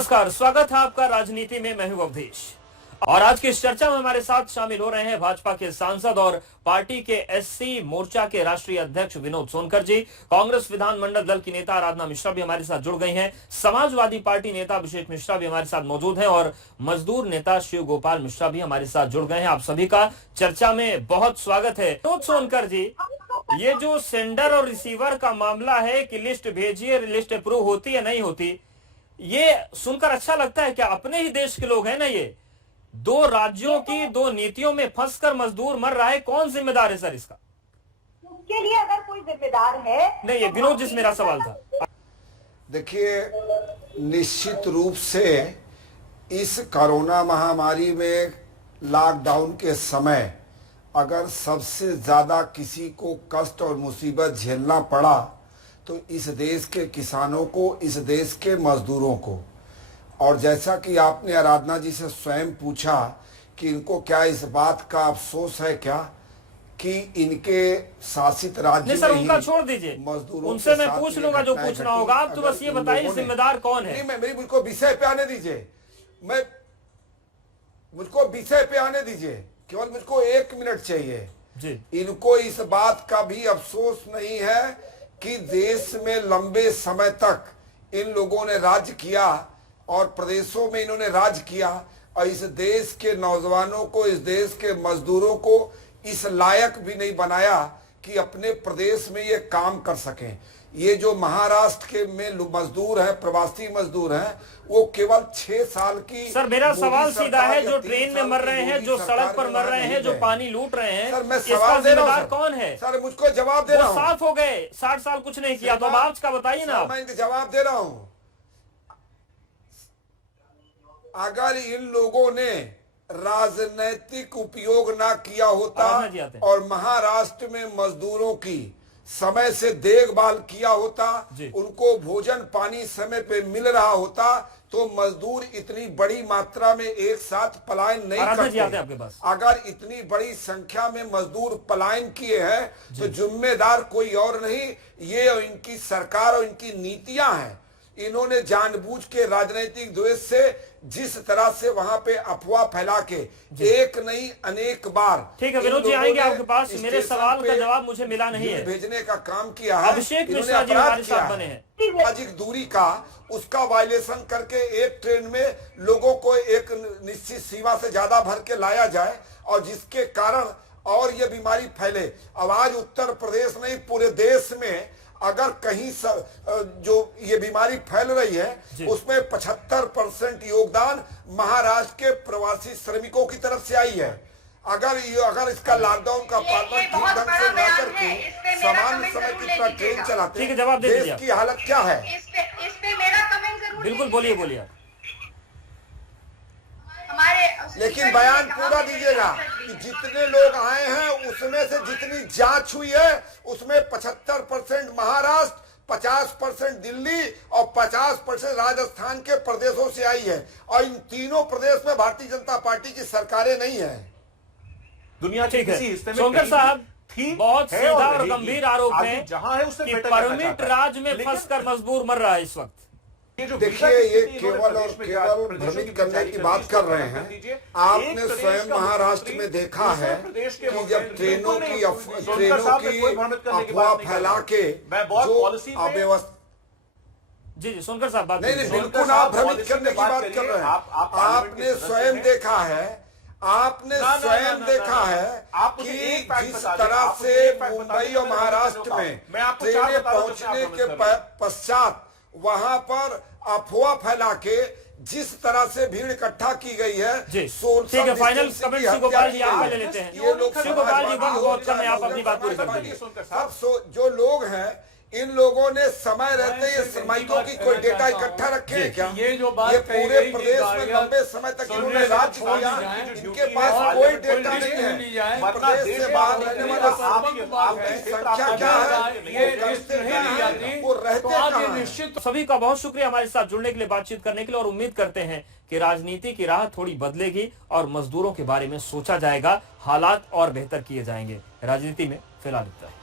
नमस्कार, स्वागत है आपका राजनीति में। मैं हूं अवधेश और आज की इस चर्चा में हमारे साथ शामिल हो रहे हैं भाजपा के सांसद और पार्टी के एससी मोर्चा के राष्ट्रीय अध्यक्ष विनोद सोनकर जी। कांग्रेस विधानमंडल दल की नेता आराधना मिश्रा भी हमारे साथ जुड़ गई हैं। समाजवादी पार्टी नेता अभिषेक मिश्रा भी हमारे साथ मौजूद हैं और मजदूर नेता शिव गोपाल मिश्रा भी हमारे साथ जुड़ गए हैं। आप सभी का चर्चा में बहुत स्वागत है। विनोद सोनकर जी, ये जो सेंडर और रिसीवर का मामला है कि लिस्ट भेजिए, लिस्ट अप्रूव होती है नहीं होती, ये सुनकर अच्छा लगता है क्या? अपने ही देश के लोग हैं ना, ये दो राज्यों की दो नीतियों में फंसकर मजदूर मर रहा है, कौन जिम्मेदार है सर इसका? इसके लिए अगर कोई जिम्मेदार है नहीं, ये विनोद जी से मेरा सवाल था। देखिए, निश्चित रूप से इस कोरोना महामारी में लॉकडाउन के समय अगर सबसे ज्यादा किसी को कष्ट और मुसीबत झेलना पड़ा तो इस देश के किसानों को, इस देश के मजदूरों को। और जैसा कि आपने आराधना जी से स्वयं पूछा कि इनको क्या इस बात का अफसोस है क्या कि इनके शासित राज्य नहीं सर, उनका छोड़ दीजिए, मजदूरों उनसे मैं पूछ लूंगा जो पूछना होगा। आप तो बस ये बताइए जिम्मेदार कौन है? नहीं, मेरी मुझको विषय पे आने दीजिए, मुझको विषय पे आने दीजिए, केवल मुझको 1 मिनट चाहिए जी। इनको इस बात का भी अफसोस नहीं है कि देश में लंबे समय तक इन लोगों ने राज किया और प्रदेशों में इन्होंने राज किया और इस देश के नौजवानों को, इस देश के मजदूरों को इस लायक भी नहीं बनाया कि अपने प्रदेश में ये काम कर सकें। ये जो महाराष्ट्र के में मजदूर हैं, प्रवासी मजदूर हैं, वो केवल 6 साल की। सर मेरा सवाल सीधा है, जो ट्रेन में मर रहे हैं, जो सड़क पर मर रहे हैं, जो पानी लूट रहे हैं, सर मैं इसका जिम्मेदार कौन है? सर मुझको जवाब दे रहा हूँ। 7 हो गए, 60 साल कुछ नहीं किया, तो अब आज का बताइए ना। मैं जवाब दे रहा हूँ। अगर इन लोगों ने राजनैतिक उपयोग ना किया होता और महाराष्ट्र में मजदूरों की समय से देखभाल किया होता, उनको भोजन पानी समय पे मिल रहा होता, तो मजदूर इतनी बड़ी मात्रा में एक साथ पलायन नहीं करते। आपके पास अगर इतनी बड़ी संख्या में मजदूर पलायन किए हैं तो जिम्मेदार कोई और नहीं, ये और इनकी सरकार और इनकी नीतियां हैं। इन्होंने जानबूझ के राजनीतिक द्वेष से जिस तरह से वहां पे अफवाह फैला के एक नहीं अनेक बार, ठीक है विनोद जी आएंगे आपके पास। मेरे सवाल का जवाब मुझे मिला नहीं है। भेजने का काम किया है। अभिषेक मिश्रा जी हमारे साथ बने हैं। सामाजिक दूरी का उसका वायलेशन करके एक ट्रेन में लोगों को एक निश्चित सीमा से ज्यादा भर के लाया जाए और जिसके कारण और ये बीमारी फैले। अब आज उत्तर प्रदेश नहीं, पूरे देश में अगर कहीं जो ये बीमारी फैल रही है उसमें 75% योगदान महाराष्ट्र के प्रवासी श्रमिकों की तरफ से आई है। अगर इसका लॉकडाउन का पालन ठीक ढंग से न करके सामान्य समय की तरह ट्रेन चलाते, ठीक है, जवाब दे दीजिए। देश की हालत क्या है? इस पे मेरा कमेंट जरूर। बिल्कुल, बोलिए बोलिए। लेकिन बयान पूरा दीजिएगा कि जितने लोग आए हैं उसमें से जितनी जांच हुई है उसमें 75% महाराष्ट्र, 50% दिल्ली और 50% राजस्थान के प्रदेशों से आई है और इन तीनों प्रदेश में भारतीय जनता पार्टी की सरकारें नहीं है। दुनिया ठीक है सोनकर साहब, बहुत सीधा और गंभीर आरोप है कि परमिट राज में फंसकर मजदूर मर रहा है इस वक्त। देखिए, ये केवल और केवल भ्रमित करने की बात कर रहे हैं। आपने स्वयं महाराष्ट्र में देखा है कि जब ट्रेनों की अफवाह फैला के जो अव्यवस्था। जी सोनकर साहब बात नहीं, बिल्कुल आप भ्रमित करने की बात कर रहे हैं। आपने स्वयं देखा है, आपने स्वयं देखा है कि जिस तरह से मुंबई और महाराष्ट्र में ट्रेनें पहुंचने के पश्चात वहां पर अफवाह फैला के जिस तरह से भीड़ इकट्ठा की गई है। ठीक है, फाइनल कमेंट शिव गोपाल जी आप ले लेते हैं। ये लोग शिव गोपाल जी बहुत कम है, आप अपनी बात पूरी कर दीजिए। जो लोग हैं, इन लोगों ने समय रहते ये श्रमिकों की कोई डेटा इकट्ठा रखे हैं क्या? ये जो बात ये पूरे प्रदेश में लंबे समय तक इन्होंने राज किया, इनके पास कोई डेटा नहीं है। प्रदेश से बाहर रहने वाले आपकी संख्या क्या है, वो रहते कहाँ हैं? तो सभी का बहुत शुक्रिया हमारे साथ जुड़ने के लिए, बातचीत करने के लिए, और उम्मीद करते हैं कि राजनीति की राह थोड़ी बदलेगी और मजदूरों के बारे में सोचा जाएगा, हालात और बेहतर किए जाएंगे। राजनीति में फिलहाल इतना ही।